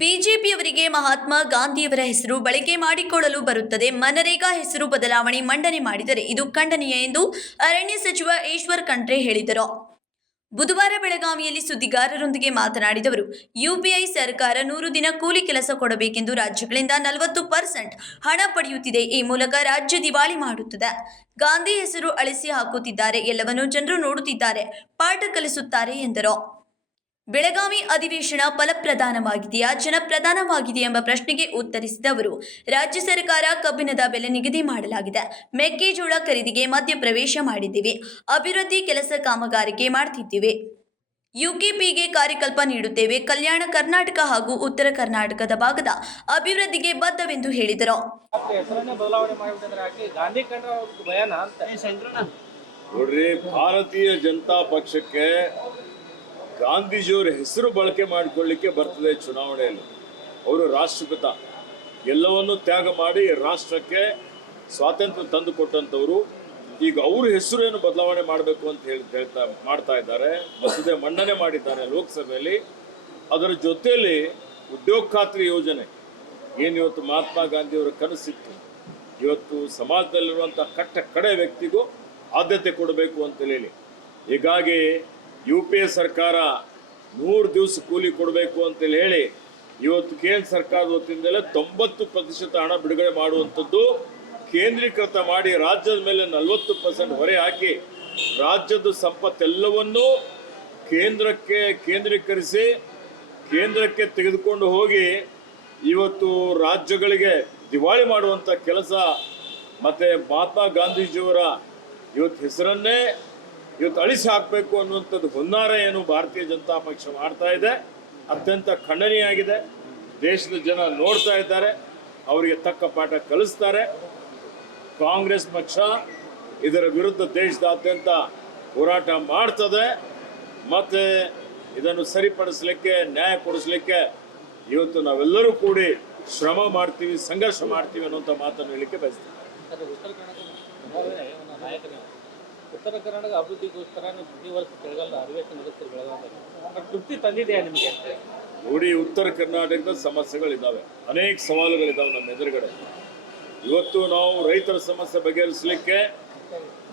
ಬಿಜೆಪಿಯವರಿಗೆ ಮಹಾತ್ಮ ಗಾಂಧಿಯವರ ಹೆಸರು ಬಳಕೆ ಮಾಡಿಕೊಳ್ಳಲು ಬರುತ್ತದೆ. ಮನರೇಗಾ ಹೆಸರು ಬದಲಾವಣೆ ಮಂಡನೆ ಮಾಡಿದರೆ ಇದು ಖಂಡನೀಯ ಎಂದು ಅರಣ್ಯ ಸಚಿವ ಈಶ್ವರ್ ಖಂಡ್ರೆ ಹೇಳಿದರು. ಬುಧವಾರ ಬೆಳಗಾವಿಯಲ್ಲಿ ಸುದ್ದಿಗಾರರೊಂದಿಗೆ ಮಾತನಾಡಿದವರು, ಯುಪಿಐ ಸರ್ಕಾರ 100 ದಿನ ಕೂಲಿ ಕೆಲಸ ಕೊಡಬೇಕೆಂದು ರಾಜ್ಯಗಳಿಂದ 40% ಹಣ ಪಡೆಯುತ್ತಿದೆ. ಈ ಮೂಲಕ ರಾಜ್ಯ ದಿವಾಳಿ ಮಾಡುತ್ತದೆ. ಗಾಂಧಿ ಹೆಸರು ಅಳಿಸಿ ಹಾಕುತ್ತಿದ್ದಾರೆ. ಎಲ್ಲವನ್ನೂ ಜನರು ನೋಡುತ್ತಿದ್ದಾರೆ, ಪಾಠ ಕಲಿಸುತ್ತಾರೆ ಎಂದರು. ಬೆಳಗಾವಿ ಅಧಿವೇಶನ ಫಲಪ್ರದಾನವಾಗಿದೆಯಾ, ಜನಪ್ರಧಾನವಾಗಿದೆ ಎಂಬ ಪ್ರಶ್ನೆಗೆ ಉತ್ತರಿಸಿದ ಅವರು, ರಾಜ್ಯ ಸರ್ಕಾರ ಕಬ್ಬಿಣದ ಬೆಲೆ ನಿಗದಿ ಮಾಡಲಾಗಿದೆ. ಮೆಕ್ಕೆಜೋಳ ಖರೀದಿಗೆ ಮಧ್ಯಪ್ರವೇಶ ಮಾಡಿದ್ದೀವಿ. ಅಭಿವೃದ್ಧಿ ಕೆಲಸ ಕಾಮಗಾರಿಗೆ ಮಾಡ್ತಿದ್ದೀವಿ. ಯುಕೆಪಿಗೆ ಕಾರ್ಯಕಲ್ಪ ನೀಡುತ್ತೇವೆ. ಕಲ್ಯಾಣ ಕರ್ನಾಟಕ ಹಾಗೂ ಉತ್ತರ ಕರ್ನಾಟಕದ ಭಾಗದ ಅಭಿವೃದ್ಧಿಗೆ ಬದ್ಧವೆಂದು ಹೇಳಿದರು. ನೋಡ್ರಿ, ಭಾರತೀಯ ಜನತಾ ಪಕ್ಷಕ್ಕೆ ಗಾಂಧೀಜಿಯವರ ಹೆಸರು ಬಳಕೆ ಮಾಡಿಕೊಳ್ಳಿಕ್ಕೆ ಬರ್ತದೆ. ಚುನಾವಣೆಯಲ್ಲಿ ಅವರು ರಾಷ್ಟ್ರಪಿತ, ಎಲ್ಲವನ್ನೂ ತ್ಯಾಗ ಮಾಡಿ ರಾಷ್ಟ್ರಕ್ಕೆ ಸ್ವಾತಂತ್ರ್ಯ ತಂದು ಕೊಟ್ಟಂಥವ್ರು. ಈಗ ಅವ್ರ ಹೆಸರು ಏನು ಬದಲಾವಣೆ ಮಾಡಬೇಕು ಅಂತ ಮಾಡ್ತಾ ಇದ್ದಾರೆ. ಮಸೂದೆ ಮಂಡನೆ ಮಾಡಿದ್ದಾರೆ ಲೋಕಸಭೆಯಲ್ಲಿ. ಅದರ ಜೊತೆಯಲ್ಲಿ ಉದ್ಯೋಗ ಖಾತ್ರಿ ಯೋಜನೆ ಏನು ಇವತ್ತು ಮಹಾತ್ಮ ಗಾಂಧಿಯವರ ಕನಸಿತ್ತು, ಇವತ್ತು ಸಮಾಜದಲ್ಲಿರುವಂಥ ಕಡೆ ವ್ಯಕ್ತಿಗೂ ಆದ್ಯತೆ ಕೊಡಬೇಕು ಅಂತೇಳಿ, ಹೀಗಾಗಿ UPA ಸರ್ಕಾರ 100 ದಿವಸ ಕೂಲಿ ಕೊಡಬೇಕು ಅಂತೇಳಿ ಹೇಳಿ ಇವತ್ತು ಕೇಂದ್ರ ಸರ್ಕಾರದ ವತಿಯಿಂದಲೇ 90% ಹಣ ಬಿಡುಗಡೆ ಮಾಡುವಂಥದ್ದು ಕೇಂದ್ರೀಕೃತ ಮಾಡಿ ರಾಜ್ಯದ ಮೇಲೆ 40% ಹೊರೆ ಹಾಕಿ ರಾಜ್ಯದ ಸಂಪತ್ತೆಲ್ಲವನ್ನೂ ಕೇಂದ್ರೀಕರಿಸಿ ಕೇಂದ್ರಕ್ಕೆ ತೆಗೆದುಕೊಂಡು ಹೋಗಿ ಇವತ್ತು ರಾಜ್ಯಗಳಿಗೆ ದಿವಾಳಿ ಮಾಡುವಂಥ ಕೆಲಸ ಮತ್ತು ಮಹಾತ್ಮ ಗಾಂಧೀಜಿಯವರ ಇವತ್ತು ಹೆಸರನ್ನೇ ಇವತ್ತು ಅಳಿಸಿ ಹಾಕಬೇಕು ಅನ್ನುವಂಥದ್ದು ಹುನ್ನಾರ ಏನು ಭಾರತೀಯ ಜನತಾ ಪಕ್ಷ ಮಾಡ್ತಾ ಇದೆ, ಅತ್ಯಂತ ಖಂಡನೀಯಾಗಿದೆ. ದೇಶದ ಜನ ನೋಡ್ತಾ ಇದ್ದಾರೆ, ಅವರಿಗೆ ತಕ್ಕ ಪಾಠ ಕಲಿಸ್ತಾರೆ. ಕಾಂಗ್ರೆಸ್ ಪಕ್ಷ ಇದರ ವಿರುದ್ಧ ದೇಶದಾದ್ಯಂತ ಹೋರಾಟ ಮಾಡ್ತದೆ. ಮತ್ತು ಇದನ್ನು ಸರಿಪಡಿಸಲಿಕ್ಕೆ, ನ್ಯಾಯ ಕೊಡಿಸಲಿಕ್ಕೆ ಇವತ್ತು ನಾವೆಲ್ಲರೂ ಕೂಡಿ ಶ್ರಮ ಮಾಡ್ತೀವಿ, ಸಂಘರ್ಷ ಮಾಡ್ತೀವಿ ಅನ್ನುವಂಥ ಮಾತನ್ನು ಹೇಳಲಿಕ್ಕೆ ಬಯಸ್ತೀವಿ. ಉತ್ತರ ಕರ್ನಾಟಕ ಅಭಿವೃದ್ಧಿಗೋಸ್ಕರ ಪ್ರತಿ ವರ್ಷ ಚಳಿಗಾಲದ ಅಧಿವೇಶನ ನಡೆಸ್ತೀರಿ ಬೆಳಗಾವಿಯಲ್ಲಿ. ತೃಪ್ತಿ ತಂದಿದೆಯಾ ನಿಮಗೆ? ನೋಡಿ, ಉತ್ತರ ಕರ್ನಾಟಕದ ಸಮಸ್ಯೆಗಳಿದ್ದಾವೆ, ಅನೇಕ ಸವಾಲುಗಳಿದ್ದಾವೆ ನಮ್ಮ ಎದುರುಗಡೆ. ಇವತ್ತು ನಾವು ರೈತರ ಸಮಸ್ಯೆ ಬಗೆಹರಿಸಲಿಕ್ಕೆ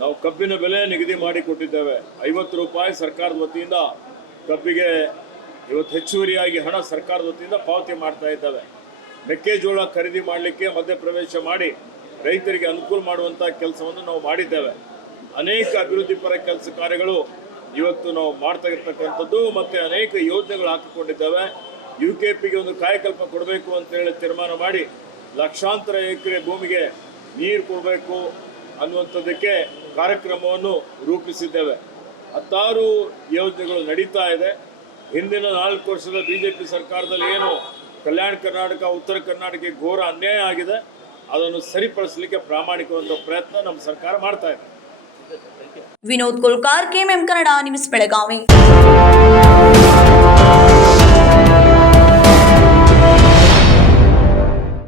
ನಾವು ಕಬ್ಬಿನ ಬೆಲೆ ನಿಗದಿ ಮಾಡಿಕೊಟ್ಟಿದ್ದೇವೆ. 50 ರೂಪಾಯಿ ಸರ್ಕಾರದ ವತಿಯಿಂದ ಕಬ್ಬಿಗೆ ಇವತ್ತು ಹೆಚ್ಚುವರಿಯಾಗಿ ಹಣ ಸರ್ಕಾರದ ವತಿಯಿಂದ ಪಾವತಿ ಮಾಡ್ತಾ ಇದ್ದಾವೆ. ಮೆಕ್ಕೆಜೋಳ ಖರೀದಿ ಮಾಡಲಿಕ್ಕೆ ಮಧ್ಯಪ್ರವೇಶ ಮಾಡಿ ರೈತರಿಗೆ ಅನುಕೂಲ ಮಾಡುವಂಥ ಕೆಲಸವನ್ನು ನಾವು ಮಾಡಿದ್ದೇವೆ. ಅನೇಕ ಅಭಿವೃದ್ಧಿ ಪರ ಕೆಲಸ ಕಾರ್ಯಗಳು ಇವತ್ತು ನಾವು ಮಾಡ್ತಾ ಇರ್ತಕ್ಕಂಥದ್ದು ಮತ್ತು ಅನೇಕ ಯೋಜನೆಗಳು ಹಾಕಿಕೊಂಡಿದ್ದೇವೆ. UKPಗೆ ಒಂದು ಕಾಯಕಲ್ಪ ಕೊಡಬೇಕು ಅಂತೇಳಿ ತೀರ್ಮಾನ ಮಾಡಿ ಲಕ್ಷಾಂತರ ಎಕರೆ ಭೂಮಿಗೆ ನೀರು ಕೊಡಬೇಕು ಅನ್ನುವಂಥದ್ದಕ್ಕೆ ಕಾರ್ಯಕ್ರಮವನ್ನು ರೂಪಿಸಿದ್ದೇವೆ. 10 ಯೋಜನೆಗಳು ನಡೀತಾ ಇದೆ. ಹಿಂದಿನ 4 ವರ್ಷದ BJP ಸರ್ಕಾರದಲ್ಲಿ ಏನು ಕಲ್ಯಾಣ ಕರ್ನಾಟಕ, ಉತ್ತರ ಕರ್ನಾಟಕಕ್ಕೆ ಘೋರ ಅನ್ಯಾಯ ಆಗಿದೆ, ಅದನ್ನು ಸರಿಪಡಿಸಲಿಕ್ಕೆ ಪ್ರಾಮಾಣಿಕವಾದ ಪ್ರಯತ್ನ ನಮ್ಮ ಸರ್ಕಾರ ಮಾಡ್ತಾ ಇದೆ. Vinod Kolkar, KMM Kannada news, Belagavi.